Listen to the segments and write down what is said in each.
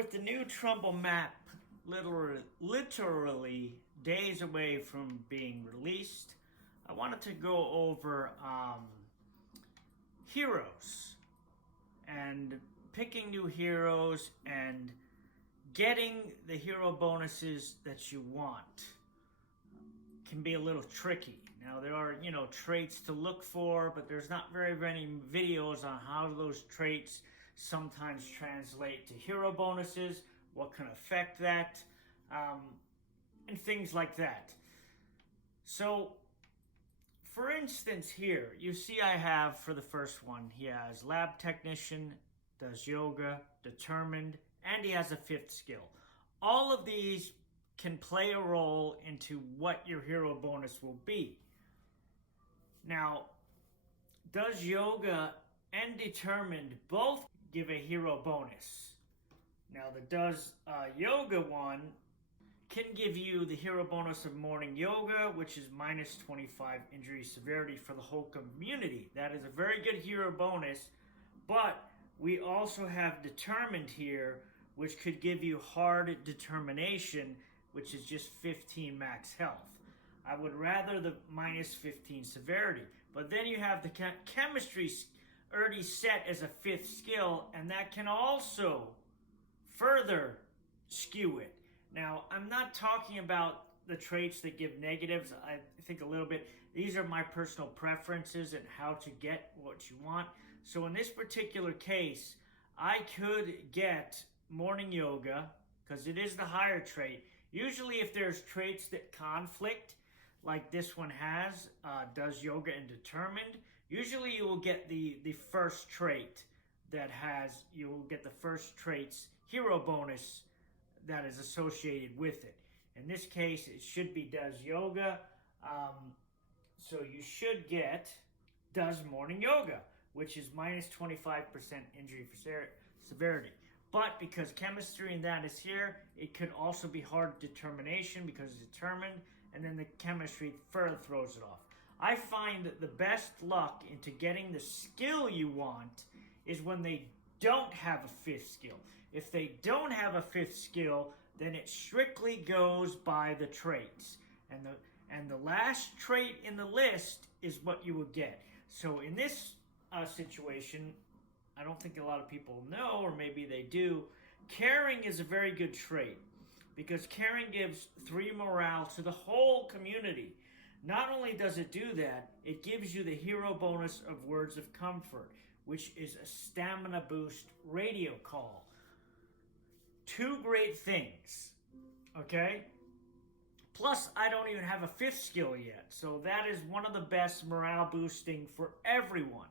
with the new Trumbull map literally days away from being released, I wanted to go over heroes and picking new heroes and getting the hero bonuses that you want can be a little tricky. Now there are, traits to look for, but there's not very many videos on how those traits sometimes translate to hero bonuses, what can affect that, and things like that. So, for instance here, you see I have, for the first one, he has lab technician, does yoga, determined, and he has a 5th skill. All of these can play a role into what your hero bonus will be. Now, does yoga and determined both give a hero bonus? Now, the does yoga one can give you the hero bonus of morning yoga, which is minus 25 injury severity for the whole community. That is a very good hero bonus, but we also have determined here, which could give you hard determination, which is just 15 max health. I would rather the minus 15 severity. But then you have the chemistry already set as a 5th skill, and that can also further skew it. Now, I'm not talking about the traits that give negatives. I think a little bit. These are my personal preferences and how to get what you want. So in this particular case, I could get morning yoga because it is the higher trait. Usually if there's traits that conflict, like this one has, does yoga and determined, usually you will get the first trait that has, you will get the first trait's hero bonus that is associated with it. In this case, it should be does yoga. So you should get does morning yoga, which is minus 25% injury severity. But because chemistry and that is here, it could also be hard determination because it's determined, and then the chemistry further throws it off. I find that the best luck into getting the skill you want is when they don't have a 5th skill. If they don't have a 5th skill, then it strictly goes by the traits. And the last trait in the list is what you would get. So in this situation, I don't think a lot of people know, or maybe they do, caring is a very good trait because caring gives 3 morale to the whole community. Not only does it do that, it gives you the hero bonus of words of comfort, which is a stamina boost radio call. 2 great things, okay? Plus, I don't even have a 5th skill yet, so that is one of the best morale boosting for everyone.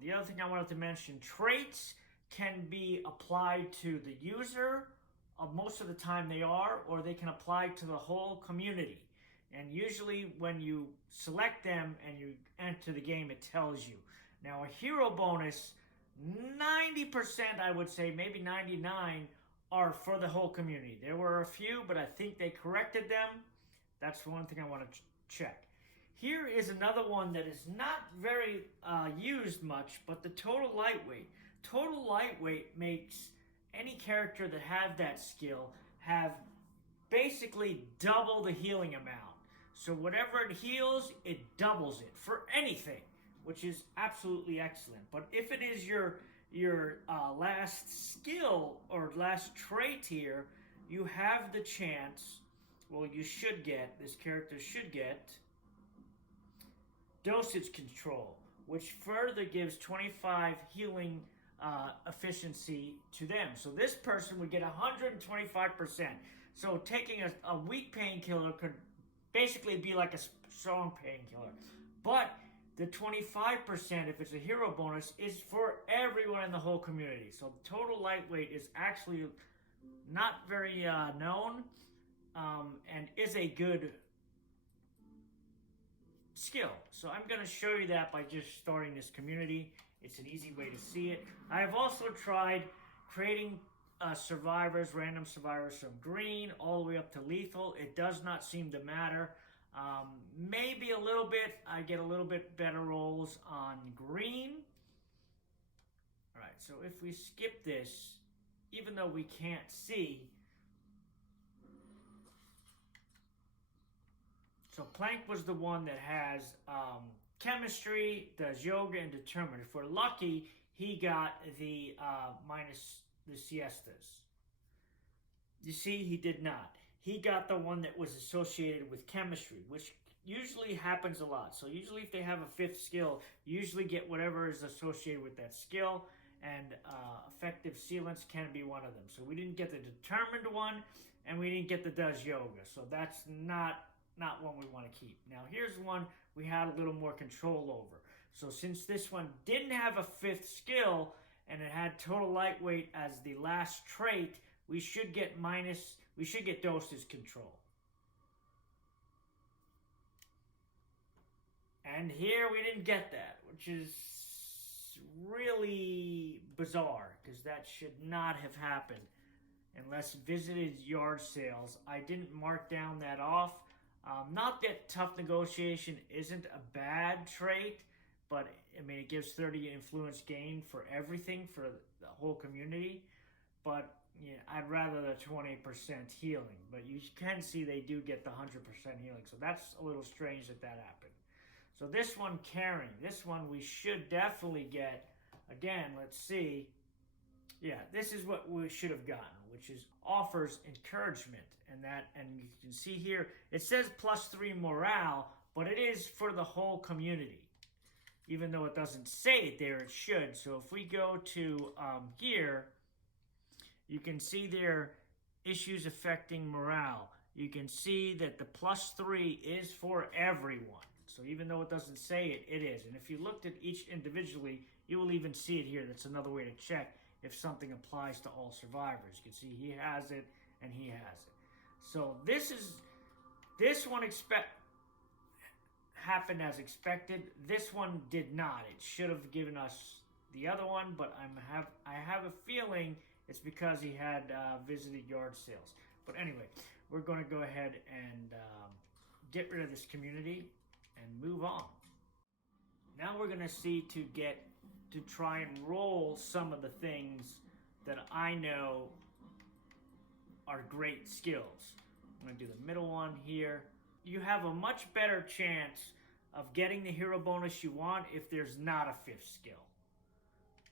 The other thing I wanted to mention, traits can be applied to the user. Most of the time they are, or they can apply to the whole community. And usually when you select them and you enter the game, it tells you. Now a hero bonus, 90% I would say, maybe 99, are for the whole community. There were a few, but I think they corrected them. That's one thing I want to check. Here is another one that is not very used much, but the total lightweight. Total lightweight makes any character that have that skill have basically double the healing amount. So whatever it heals, it doubles it for anything, which is absolutely excellent. But if it is your last skill or last trait here, you have the chance, well, you should get, this character should get dosage control, which further gives 25 healing efficiency to them. So this person would get 125%. So taking a weak painkiller could basically be like a strong painkiller. But the 25%, if it's a hero bonus, is for everyone in the whole community. So total lightweight is actually not very known and is a good skill. So I'm going to show you that by just starting this community. It's an easy way to see it. I have also tried creating survivors, random survivors from green all the way up to lethal. It does not seem to matter. Maybe a little bit. I get a little bit better rolls on green. All right, so if we skip this, even though we can't see. So Plank was the one that has chemistry, does yoga, and determined. If we're lucky, he got the minus the siestas. You see, he did not. He got the one that was associated with chemistry, which usually happens a lot. So usually if they have a 5th skill, you usually get whatever is associated with that skill, and effective sealants can be one of them. So we didn't get the determined one, and we didn't get the does yoga. So that's not one we want to keep. Now here's one we had a little more control over. So since this one didn't have a 5th skill, and it had total lightweight as the last trait, we should get dosage control. And here we didn't get that, which is really bizarre, because that should not have happened unless visited yard sales. I didn't mark down that off. Not that tough negotiation isn't a bad trait, but I mean, it gives 30 influence gain for everything, for the whole community. But yeah, I'd rather the 20% healing. But you can see they do get the 100% healing. So that's a little strange that happened. So this one, caring. This one we should definitely get. Again, let's see. Yeah, this is what we should have gotten, which is offers encouragement. And you can see here, it says +3 morale, but it is for the whole community. Even though it doesn't say it there, it should. So if we go to here, you can see there issues affecting morale. You can see that the +3 is for everyone. So even though it doesn't say it, it is. And if you looked at each individually, you will even see it here. That's another way to check if something applies to all survivors. You can see he has it and he has it. So this one happened as expected. This one did not. It should have given us the other one, but I have a feeling it's because he had visited yard sales. But anyway, we're going to go ahead and get rid of this community and move on. Now we're going to see to try and roll some of the things that I know are great skills. I'm going to do the middle one here. You have a much better chance of getting the hero bonus you want if there's not a 5th skill.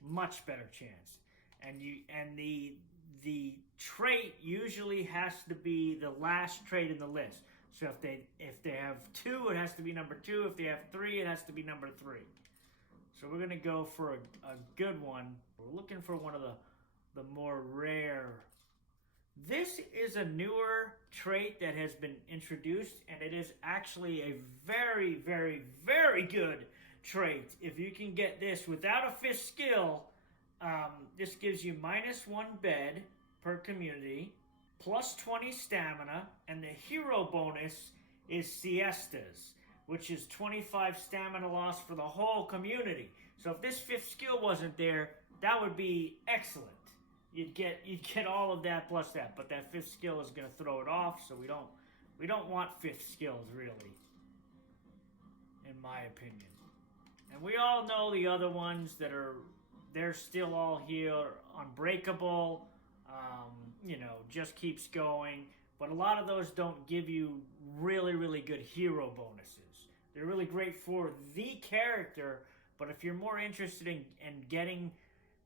Much better chance. And the trait usually has to be the last trait in the list. So if they have 2, it has to be number 2. If they have 3, it has to be number 3. So we're going to go for a good one. We're looking for one of the more rare. This is a newer trait that has been introduced, and it is actually a very, very, very good trait. If you can get this without a 5th skill, this gives you -1 bed per community, +20 stamina, and the hero bonus is siestas, which is 25 stamina loss for the whole community. So if this 5th skill wasn't there, that would be excellent. You'd get all of that plus that, but that 5th skill is going to throw it off. So we don't want 5th skills really, in my opinion. And we all know the other ones they're still all here, unbreakable. Just keeps going. But a lot of those don't give you really, really good hero bonuses. They're really great for the character, but if you're more interested in getting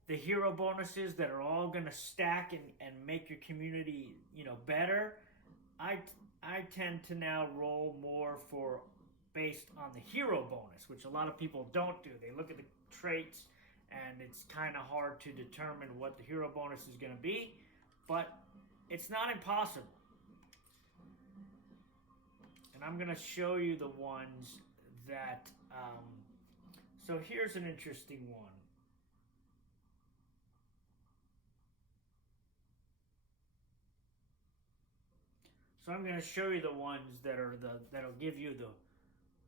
the hero bonuses that are all going to stack and make your community, better, I tend to now roll more based on the hero bonus, which a lot of people don't do. They look at the traits, and it's kind of hard to determine what the hero bonus is going to be, but it's not impossible. And I'm going to show you the ones that, so here's an interesting one. So I'm going to show you the ones that'll give you the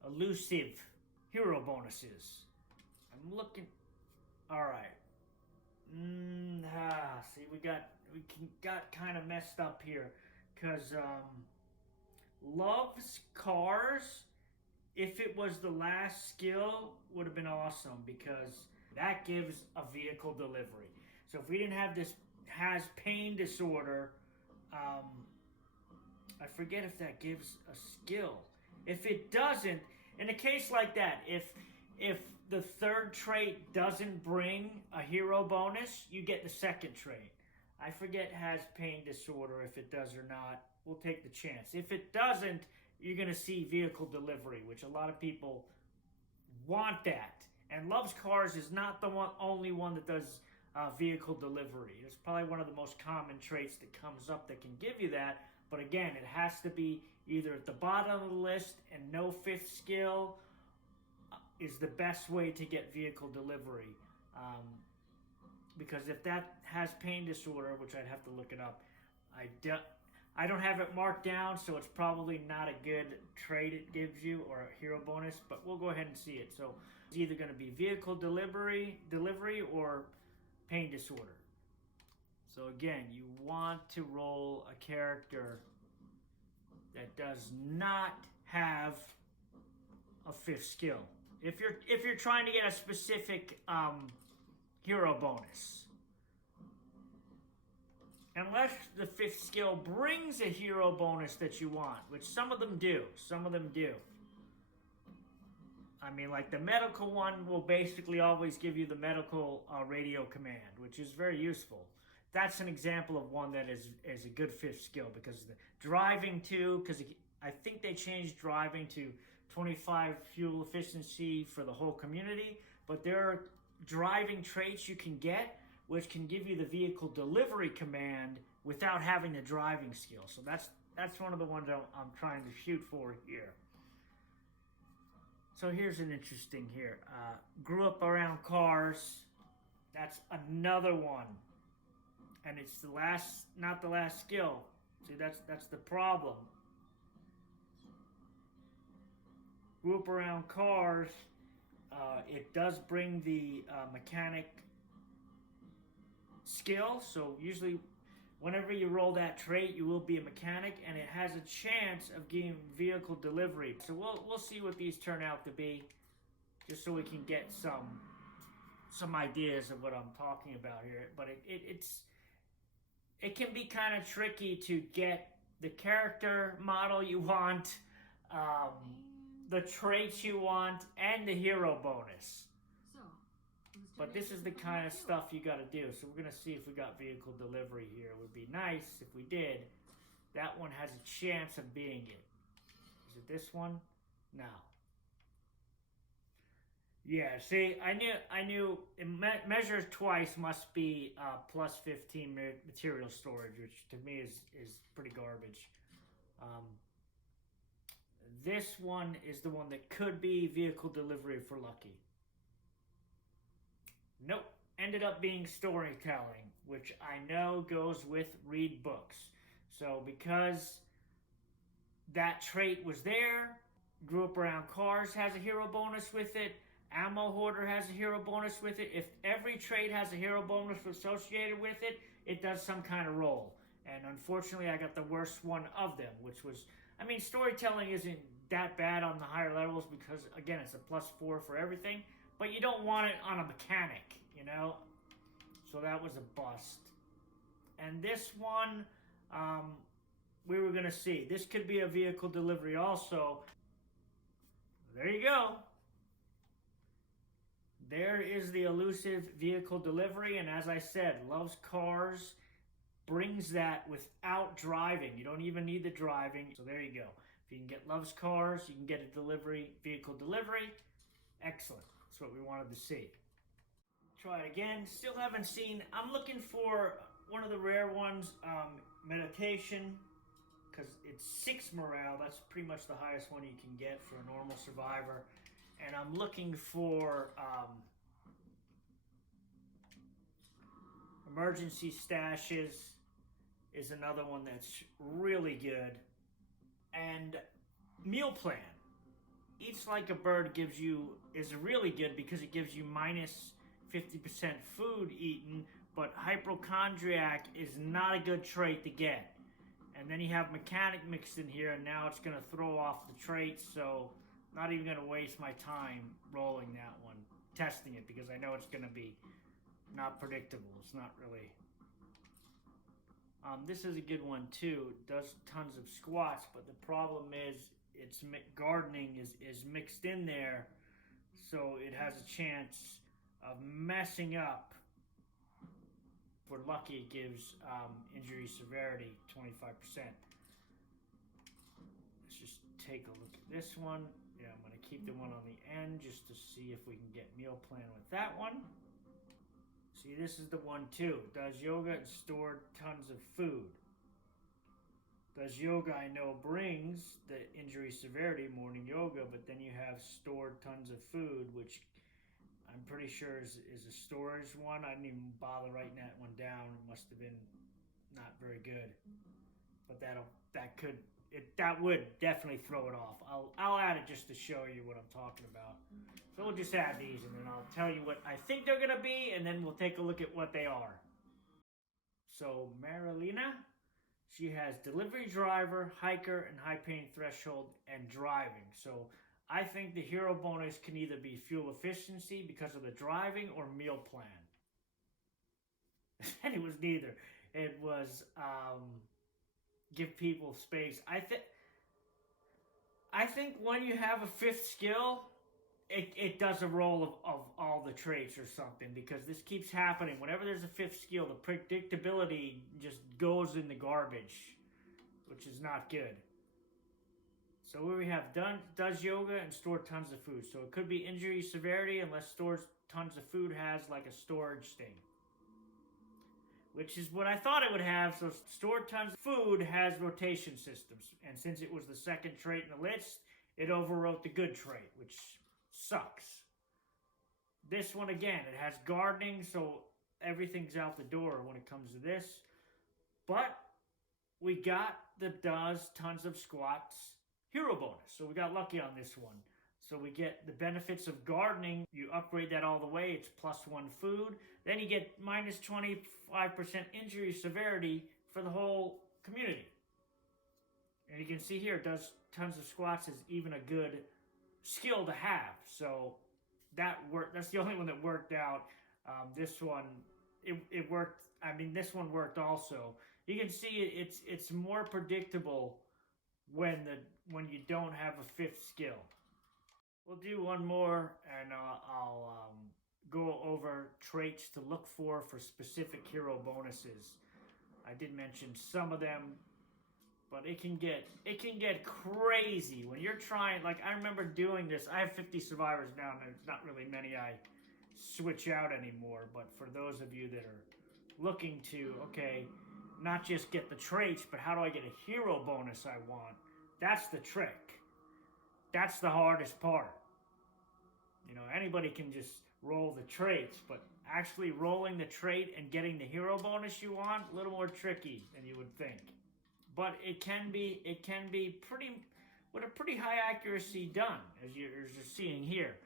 elusive hero bonuses. I'm looking. All right. See, we got kind of messed up here because loves cars. If it was the last skill, would have been awesome because that gives a vehicle delivery. So if we didn't have this has pain disorder. I forget if that gives a skill. If it doesn't, in a case like that, if the third trait doesn't bring a hero bonus, you get the second trait. I forget has pain disorder if it does or not. We'll take the chance. If it doesn't, you're going to see vehicle delivery, which a lot of people want that. And Loves Cars is not the only one that does vehicle delivery. It's probably one of the most common traits that comes up that can give you that. But again, it has to be either at the bottom of the list, and no fifth skill is the best way to get vehicle delivery. Because if that has pain disorder, which I'd have to look it up, I don't have it marked down, so it's probably not a good trait it gives you or a hero bonus, but we'll go ahead and see it. So it's either going to be vehicle delivery or pain disorder. So again, you want to roll a character that does not have a fifth skill. If you're trying to get a specific hero bonus. Unless the fifth skill brings a hero bonus that you want, which some of them do. Some of them do. I mean, like the medical one will basically always give you the medical radio command, which is very useful. That's an example of one that is a good fifth skill, because the driving too, because I think they changed driving to 25 fuel efficiency for the whole community, but there are driving traits you can get which can give you the vehicle delivery command without having the driving skill. So that's one of the ones I'm trying to shoot for here. So here's an interesting here. Grew up around cars. That's another one. And it's not the last skill. See, that's the problem. Grew up around cars. It does bring the mechanic skill, so usually whenever you roll that trait, you will be a mechanic, and it has a chance of getting vehicle delivery. So we'll see what these turn out to be, just so we can get some ideas of what I'm talking about here. But it can be kind of tricky to get the character model you want, the traits you want, and the hero bonus. But this is the kind of stuff you got to do. So we're going to see if we got vehicle delivery here. It would be nice if we did. That one has a chance of being it. Is it this one? No. Yeah, see, I knew it measures twice must be plus 15 material storage, which to me is pretty garbage. This one is the one that could be vehicle delivery for lucky. Nope. Ended up being storytelling, which I know goes with read books. So because that trait was there, grew up around cars has a hero bonus with it, ammo hoarder has a hero bonus with it. If every trait has a hero bonus associated with it, it does some kind of roll. And unfortunately, I got the worst one of them, which was, I mean, storytelling isn't that bad on the higher levels because, again, it's a +4 for everything. But you don't want it on a mechanic, you know? So that was a bust. And this one, we were going to see. This could be a vehicle delivery also. There you go. There is the elusive vehicle delivery. And as I said, Loves Cars brings that without driving. You don't even need the driving. So there you go. If you can get Loves Cars, you can get a delivery, vehicle delivery. Excellent. That's what we wanted to see. Try it again. Still haven't seen. I'm looking for one of the rare ones, meditation, because it's 6 morale. That's pretty much the highest one you can get for a normal survivor. And I'm looking for emergency stashes is another one that's really good. And meal plan. Eats Like a Bird is really good because it gives you minus 50% food eaten, but hypochondriac is not a good trait to get. And then you have mechanic mixed in here, and now it's going to throw off the traits, so not even going to waste my time rolling that one, testing it, because I know it's going to be not predictable. It's not really This is a good one too. It does tons of squats, but the problem is it's gardening is mixed in there, so it has a chance of messing up. If we're lucky, it gives injury severity 25%. Let's just take a look at this one. Yeah, I'm going to keep the one on the end just to see if we can get meal plan with that one. See, this is the one too. Does yoga and stored tons of food. Does yoga, I know, brings the injury severity, morning yoga, but then you have stored tons of food, which I'm pretty sure is a storage one. I didn't even bother writing that one down. It must have been not very good. But that would definitely throw it off. I'll add it just to show you what I'm talking about. So we'll just add these, and then I'll tell you what I think they're gonna be, and then we'll take a look at what they are. So Marilena, she has delivery driver, hiker, and high pain threshold, and driving. So I think the hero bonus can either be fuel efficiency because of the driving or meal plan. And it was neither. It was give people space. I think when you have a fifth skill, it does a role of all the traits or something, because this keeps happening. Whenever there's a fifth skill, the predictability just goes in the garbage, which is not good. So where we have does yoga and store tons of food. So it could be injury severity unless stores tons of food has like a storage thing, which is what I thought it would have. So store tons of food has rotation systems. And since it was the second trait in the list, it overwrote the good trait, which sucks. This one, again, it has gardening, so everything's out the door when it comes to this. But we got the does tons of squats hero bonus. So we got lucky on this one. So we get the benefits of gardening. You upgrade that all the way. It's +1 food. Then you get minus 25% injury severity for the whole community. And you can see here, it does tons of squats is even a good skill to have. So that worked. That's the only one that worked out. This one, it worked. I mean, this one worked also. You can see it's more predictable when you don't have a fifth skill. We'll do one more, and I'll go over traits to look for specific hero bonuses. I did mention some of them, but it can get crazy when you're trying. Like, I remember doing this. I have 50 survivors now, and there's not really many I switch out anymore. But for those of you that are looking to, okay, not just get the traits, but how do I get a hero bonus I want? That's the trick. That's the hardest part. You know, anybody can just roll the traits, but actually rolling the trait and getting the hero bonus you want, a little more tricky than you would think. But it can be with a pretty high accuracy done, as you're seeing here.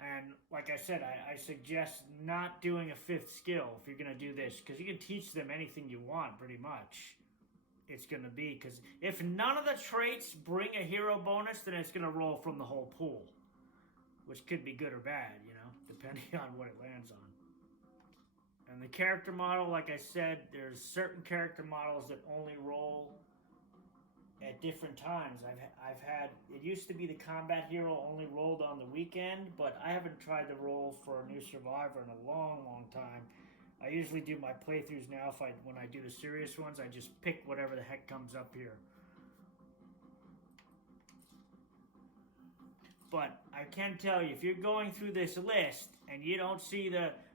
And like I said, I suggest not doing a fifth skill if you're going to do this, because you can teach them anything you want pretty much. It's going to be, because if none of the traits bring a hero bonus, then it's going to roll from the whole pool, which could be good or bad, you know, depending on what it lands on. And the character model, like I said, there's certain character models that only roll at different times. I've had, it used to be the combat hero only rolled on the weekend, but I haven't tried to roll for a new survivor in a long time. I usually do my playthroughs now. When I do the serious ones, I just pick whatever the heck comes up here. But I can tell you, if you're going through this list and you don't see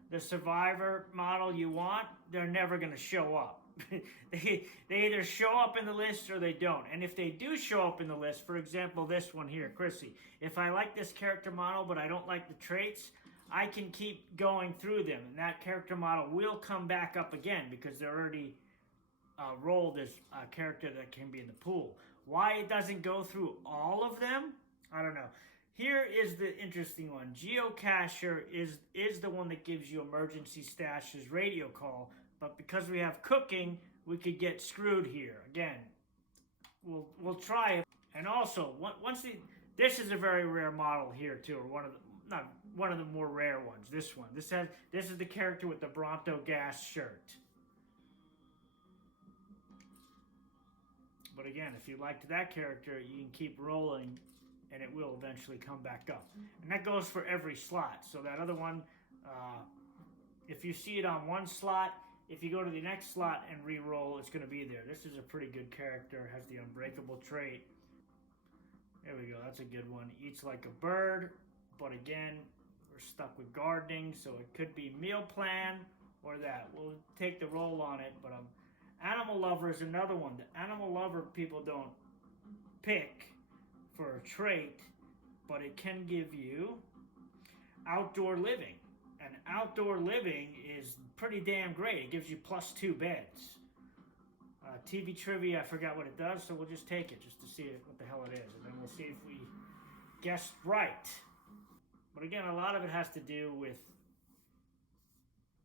the survivor model you want, they're never going to show up. they either show up in the list or they don't. And if they do show up in the list, for example, this one here, Chrissy, if I like this character model but I don't like the traits, I can keep going through them, and that character model will come back up again because they're already rolled as a character that can be in the pool. Why it doesn't go through all of them, I don't know. Here is the interesting one. Geocacher is the one that gives you emergency stashes radio call, but because we have cooking, we could get screwed here. Again, we'll try it. And also, this is a very rare model here too, or one of the more rare ones. This one. This is the character with the Bronto gas shirt. But again, if you liked that character, you can keep rolling and it will eventually come back up. And that goes for every slot. So that other one, if you see it on one slot, if you go to the next slot and re-roll, it's going to be there. This is a pretty good character. Has the unbreakable trait. There we go. That's a good one. Eats like a bird. But again, we're stuck with gardening. So it could be meal plan or that. We'll take the roll on it. But animal lover is another one. The animal lover people don't pick for a trait. But it can give you outdoor living. And outdoor living is pretty damn great. It gives you +2 beds. TV trivia, I forgot what it does, so we'll just take it just to see what the hell it is. And then we'll see if we guessed right. But again, a lot of it has to do with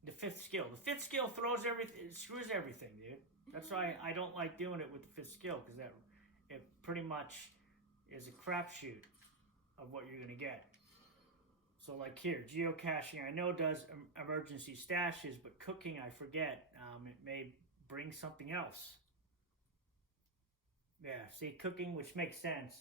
the 5th skill. The 5th skill throws everything, it screws everything, dude. That's why I don't like doing it with the 5th skill, because it pretty much is a crapshoot of what you're going to get. So like here, geocaching, I know does emergency stashes, but cooking, I forget. It may bring something else. Yeah, see, cooking, which makes sense.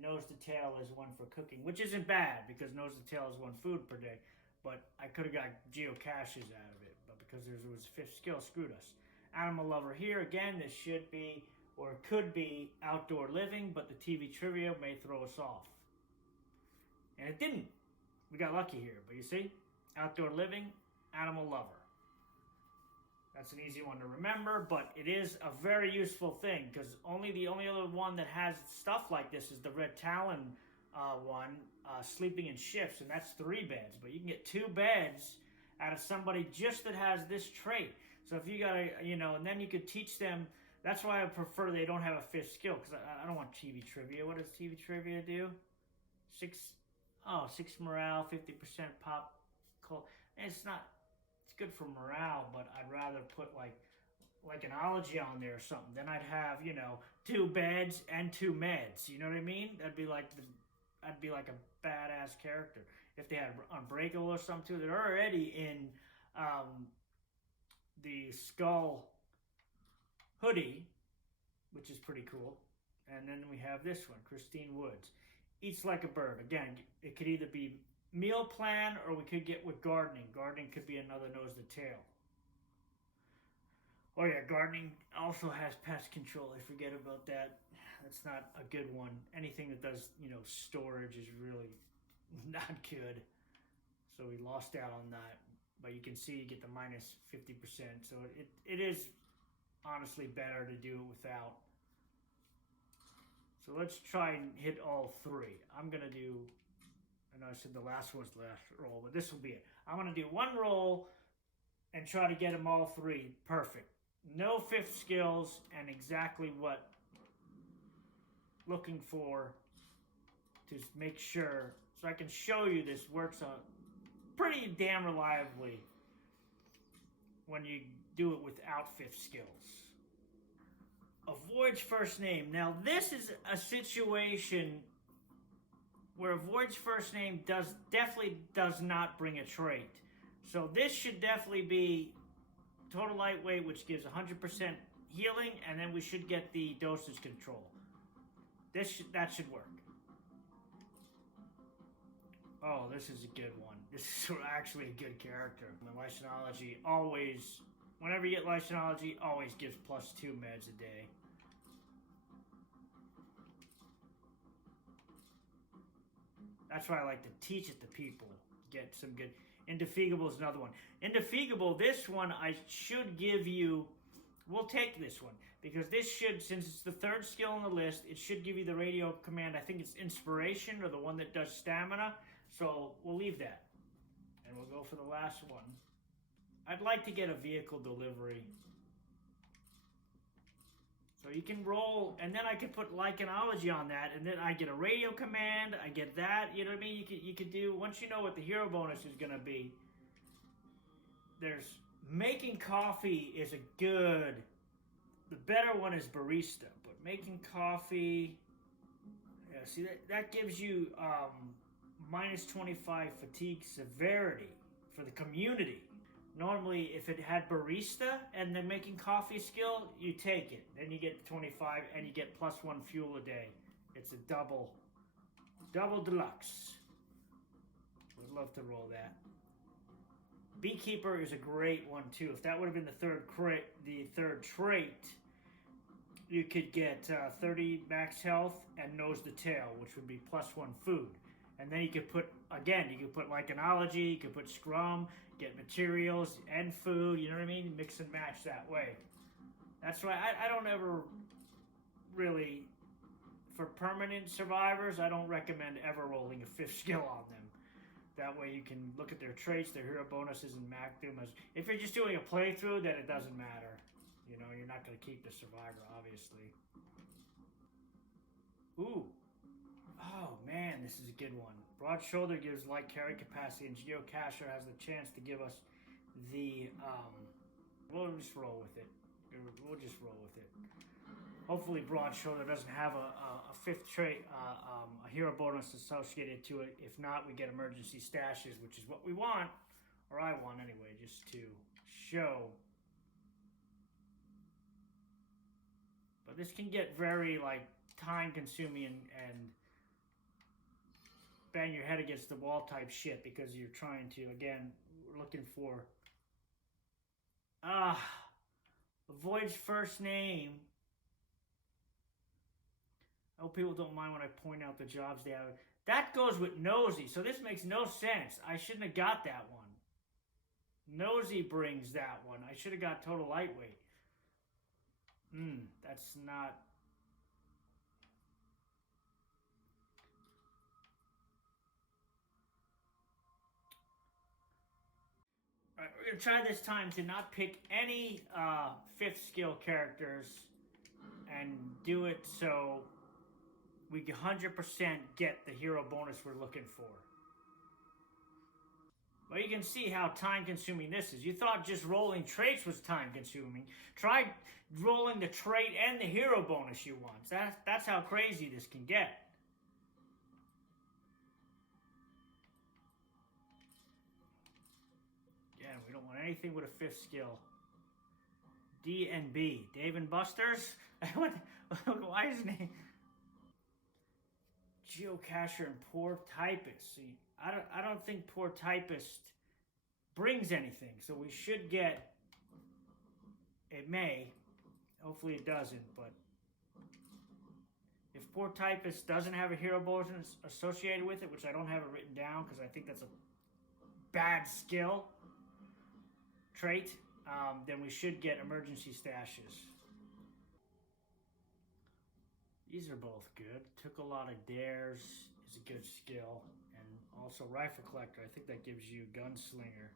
Nose to tail is one for cooking, which isn't bad, because nose to tail is 1 food per day. But I could have got geocaches out of it, but because there was 5th skill, screwed us. Animal lover here, again, this should be, or it could be, outdoor living, but the TV trivia may throw us off. And it didn't. We got lucky here, but you see? Outdoor living, animal lover. That's an easy one to remember, but it is a very useful thing, because the only other one that has stuff like this is the Red Talon one, sleeping in shifts, and that's 3 beds. But you can get 2 beds out of somebody just that has this trait. So if you got and then you could teach them. That's why I prefer they don't have a 5th skill, because I don't want TV trivia. What does TV trivia do? 6 morale, 50% pop. It's not. It's good for morale, but I'd rather put like an ology on there or something. Then I'd have 2 beds and 2 meds. You know what I mean? That'd be like a badass character. If they had unbreakable or something too, they're already in the skull hoodie, which is pretty cool. And then we have this one, Christine Woods. Eats like a bird. Again, it could either be meal plan or we could get with gardening. Gardening could be another nose to tail. Oh yeah, gardening also has pest control. I forget about that. That's not a good one. Anything that does, storage is really not good. So we lost out on that. But you can see you get the -50%. So it is honestly better to do it without. So let's try and hit all 3. I'm going to do, I know I said the last one's the last roll, but this will be it. I'm going to do 1 roll and try to get them all 3 perfect. No 5th skills and exactly what looking for to make sure. So I can show you this works on pretty damn reliably when you do it without 5th skills. Avoid's first name. Now this is a situation where Avoid's first name definitely does not bring a trait. So this should definitely be total lightweight, which gives 100% healing, and then we should get the dosage control. That should work. Oh, this is a good one. This is actually a good character. The Lysonology always, whenever you get Lysonology, always gives +2 meds a day. That's why I like to teach it to people. Get some good. Indefatigable is another one. Indefatigable, this one I should give you. We'll take this one because this should, since it's the 3rd skill on the list, it should give you the radio command. I think it's Inspiration or the one that does stamina. So we'll leave that. And we'll go for the last one. I'd like to get a vehicle delivery. So you can roll, and then I could put Lycanology on that, and then I get a radio command, I get that, you know what I mean? You could do, once you know what the hero bonus is going to be, there's making coffee is a good, the better one is barista, but making coffee, yeah, see, that gives you -25 fatigue severity for the community. Normally, if it had barista and the making coffee skill, you take it. Then you get 25 and you get +1 fuel a day. It's a double deluxe. Would love to roll that. Beekeeper is a great one too. If that would have been the third trait, you could get 30 max health and nose to tail, which would be +1 food. And then you could put, again, you could put lycanology, you could put scrum, get materials and food, you know what I mean? Mix and match that way. That's why I don't ever really, for permanent survivors, I don't recommend ever rolling a 5th skill on them. That way you can look at their traits, their hero bonuses, and max them. If you're just doing a playthrough, then it doesn't matter. You know, you're not going to keep the survivor, obviously. Ooh. Oh, man, this is a good one. Broad shoulder gives light carry capacity, and geocacher has the chance to give us the, we'll just roll with it. We'll just roll with it. Hopefully broad shoulder doesn't have a 5th trait, a hero bonus associated to it. If not, we get emergency stashes, which is what we want, or I want anyway, just to show. But this can get very, like, time-consuming and bang your head against the wall type shit because you're trying to, again, we're looking for, avoids first name. I hope people don't mind when I point out the jobs they have. That goes with Nosy, so this makes no sense. I shouldn't have got that one. Nosy brings that one. I should have got total lightweight. That's not... Alright, we're going to try this time to not pick any 5th skill characters and do it so we can 100% get the hero bonus we're looking for. Well, you can see how time-consuming this is. You thought just rolling traits was time-consuming. Try rolling the trait and the hero bonus you want. That's how crazy this can get. Again, we don't want anything with a 5th skill. D and B. Dave and Buster's? Why is his name? Geocacher and poor typist. See, I don't think poor typist brings anything, so we should get. It may, hopefully it doesn't. But if poor typist doesn't have a hero bonus associated with it, which I don't have it written down because I think that's a bad skill trait, then we should get emergency stashes. These are both good. Took a lot of dares is a good skill. And also rifle collector. I think that gives you gunslinger.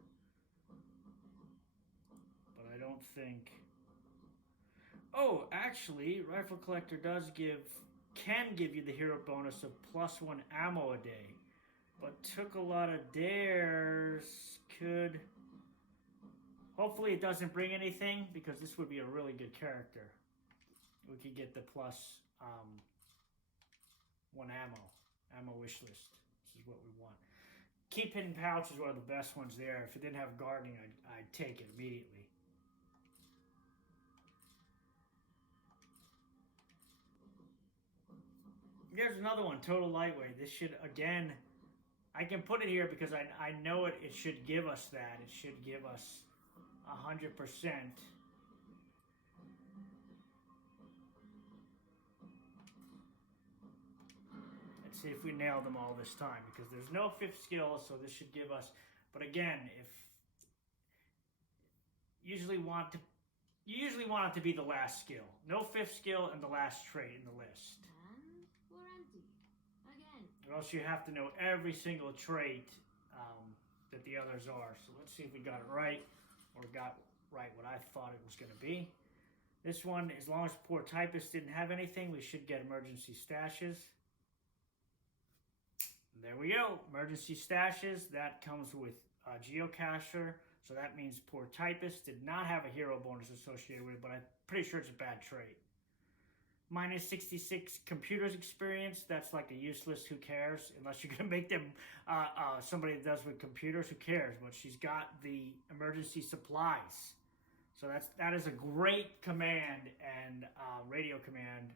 But I don't think... Oh, actually, rifle collector can give you the hero bonus of +1 ammo a day. But took a lot of dares. Could... Hopefully it doesn't bring anything, because this would be a really good character. We could get the +1 ammo wish list. This is what we want. Keep hidden pouch is one of the best ones there. If it didn't have gardening, I'd take it immediately. Here's another one, total lightweight. This should, again, I can put it here because I know it should give us that. It should give us 100%. See if we nail them all this time, because there's no 5th skill, so this should give us. But again, if you usually want it to be the last skill. No 5th skill and the last trait in the list. And we're empty again. Or else you have to know every single trait that the others are. So let's see if we got it right, or got right what I thought it was going to be. This one, as long as poor typist didn't have anything, we should get emergency stashes. There we go, emergency stashes. That comes with geocacher, so that means poor typist did not have a hero bonus associated with it, but I'm pretty sure it's a bad trait. minus 66 computers experience. That's like a useless, who cares? Unless you're going to make them somebody that does with computers, who cares? But she's got the emergency supplies. So that is a great command and radio command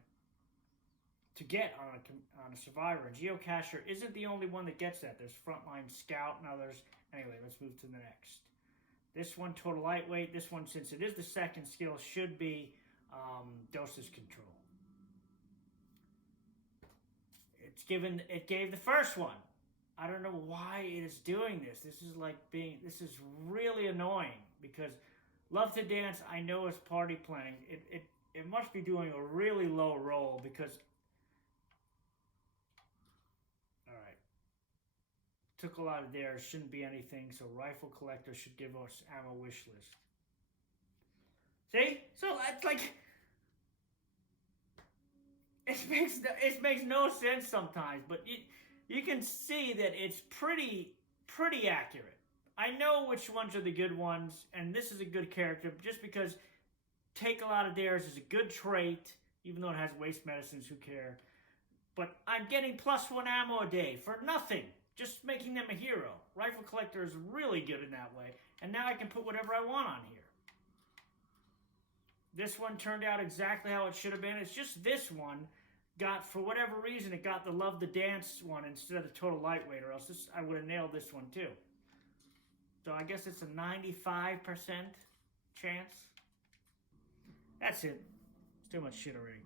to get on a survivor. Geocacher isn't the only one that gets that. There's Frontline Scout and others. Anyway, let's move to the next. This one, Total Lightweight. This one, since it is the second skill, should be Dosage Control. It gave the first one. I don't know why it is doing this. This is really annoying because Love to Dance, I know, is party planning. It must be doing a really low roll because, all right, took a lot of dares, shouldn't be anything, so Rifle Collector should give us ammo wish list. See? So it's like, it makes no sense sometimes, but you can see that it's pretty accurate. I know which ones are the good ones, and this is a good character just because take a lot of dares is a good trait, even though it has waste medicines, who care. But I'm getting +1 ammo a day for nothing, just making them a hero. Rifle Collector is really good in that way, and now I can put whatever I want on here. This one turned out exactly how it should have been. It's just this one for whatever reason, it got the Love to Dance one instead of the Total Lightweight, or else I would have nailed this one too. So I guess it's a 95% chance. That's it. It's too much shit already.